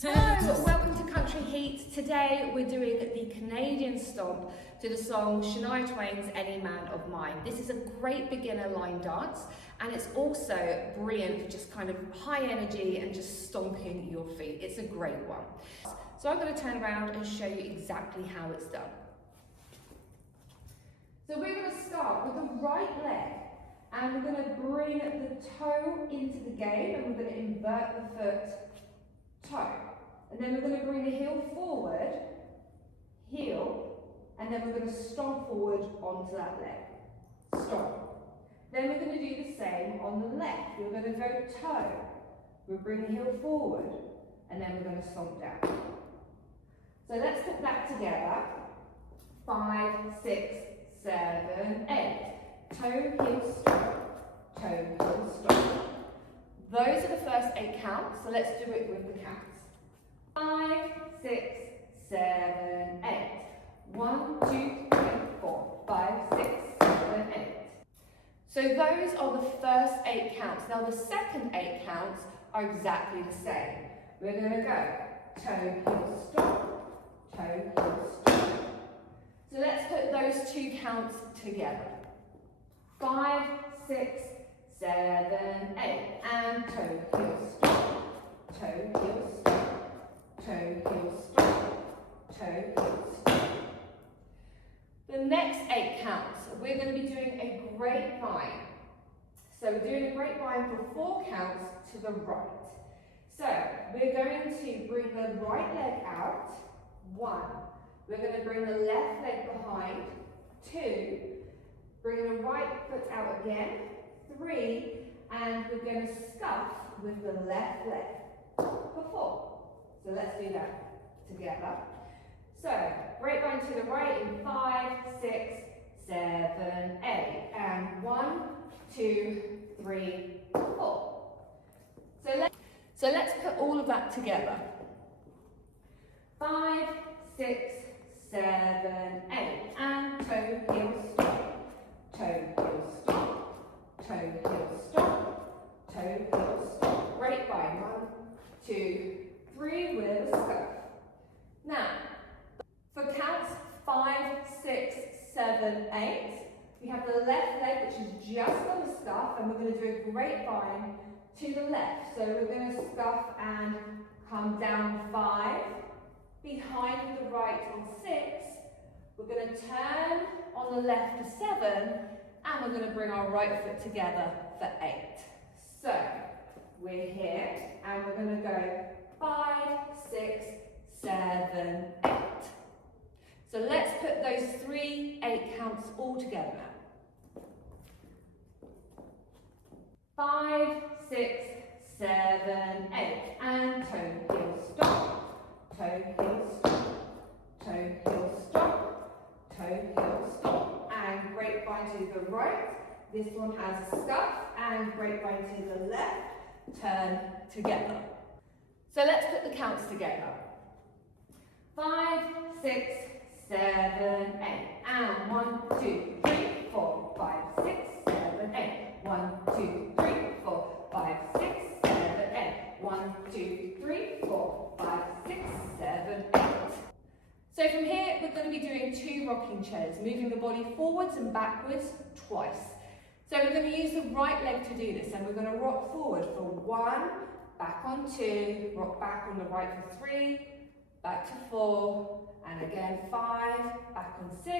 Hello, welcome to Country Heat. Today we're doing the Canadian stomp to the song Shania Twain's Any Man of Mine. This is a great beginner line dance and it's also brilliant for just kind of high energy and just stomping your feet. It's a great one. So I'm going to turn around and show you exactly how it's done. So we're going to start with the right leg and we're going to bring the toe into the game and we're going to invert the foot toe. And then we're going to bring the heel forward, heel, and then we're going to stomp forward onto that leg. Stomp. Then we're going to do the same on the left. We're going to go toe. We'll bring the heel forward, and then we're going to stomp down. So let's put that together. 5, 6, 7, 8. Toe, heel, stomp. Toe, heel, stomp. Those are the first 8 counts, so let's do it with the counts. 5, 6, 7, 8. 1, 2, 3, 4, 5, 6, 7, 8. So those are the first 8 counts. Now the second 8 counts are exactly the same. We're going to go toe, heel, stop, toe, heel, stop. So let's put those 2 counts together. 5, 6, 7, 8, and toe, heel, stop, toe, heel, stop, toe, heel, stop, toe, heel, stop. The next 8 counts, we're going to be doing a grapevine. So we're doing a grapevine for 4 counts to the right. So we're going to bring the right leg out, 1. We're going to bring the left leg behind, 2. Bring the right foot out again, 3, and we're going to scuff with the left leg for 4. So let's do that together. So, grapevine to the right in 5, 6, 7, 8. And 1, 2, 3, 4. So let's put all of that together. 5, 6, 7, 8. And toe, heel, stop. Toe, heel, stop. Toe, heel, stop. Toe, heel, stop. Grapevine. 1, 2, 3 with a scuff. Now, for counts 5, 6, 7, 8, we have the left leg which is just on the scuff and we're going to do a grapevine to the left. So we're going to scuff and come down 5, behind the right on 6, we're going to turn on the left for 7 and we're going to bring our right foot together for 8. So we're here and we're going to go 5, 6, 7, 8. So let's put those 3 8 counts all together now. 5, 6, 7, 8. And toe, heel, stop. Toe, heel, stop. Toe, heel, stop. Toe, heel, stop. And grapevine to the right. This one has a scuff. And grapevine to the left. Turn together. So let's put the counts together. 5, 6, 7, 8. And 1, 2, 3, 4, 5, 6, 7, 8. 1, 2, 3, 4, 5, 6, 7, 8. 1, 2, 3, 4, 5, 6, 7, 8. So from here, we're going to be doing 2 rocking chairs, moving the body forwards and backwards twice. So we're going to use the right leg to do this, and we're going to rock forward for 1, back on 2, rock back on the right for 3, back to 4, and again 5, back on 6,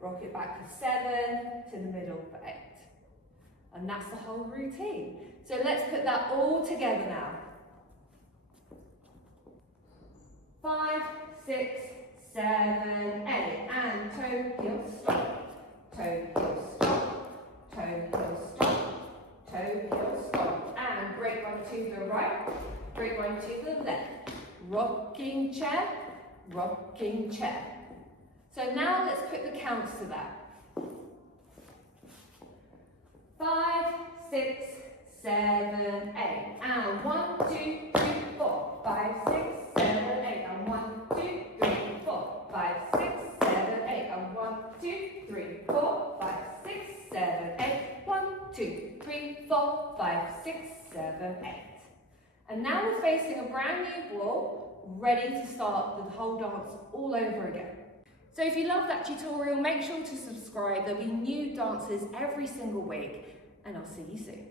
rock it back for 7, to the middle for 8. And that's the whole routine. So let's put that all together now. 5, 6, 7, 8. And toe, heel, stop. Toe, heel, stop. Toe, heel, stop. Toe, heel, stop. And grapevine to the right, grapevine to the left. Rocking chair, rocking chair. So now let's put the counts to that. 5, 6, 7, 8. And 1, 2, 3, 4, 5, 6, 7, 8. And 1, 2, 3, 4, 5, 6, 7, 8. And 1, 2, 3, 4, 5, 6, 7, 8. 1, 2, 3, 4, 5, 6, 7, 8. And now we're facing a brand new ball, ready to start the whole dance all over again. So if you love that tutorial, make sure to subscribe. There'll be new dances every single week, and I'll see you soon.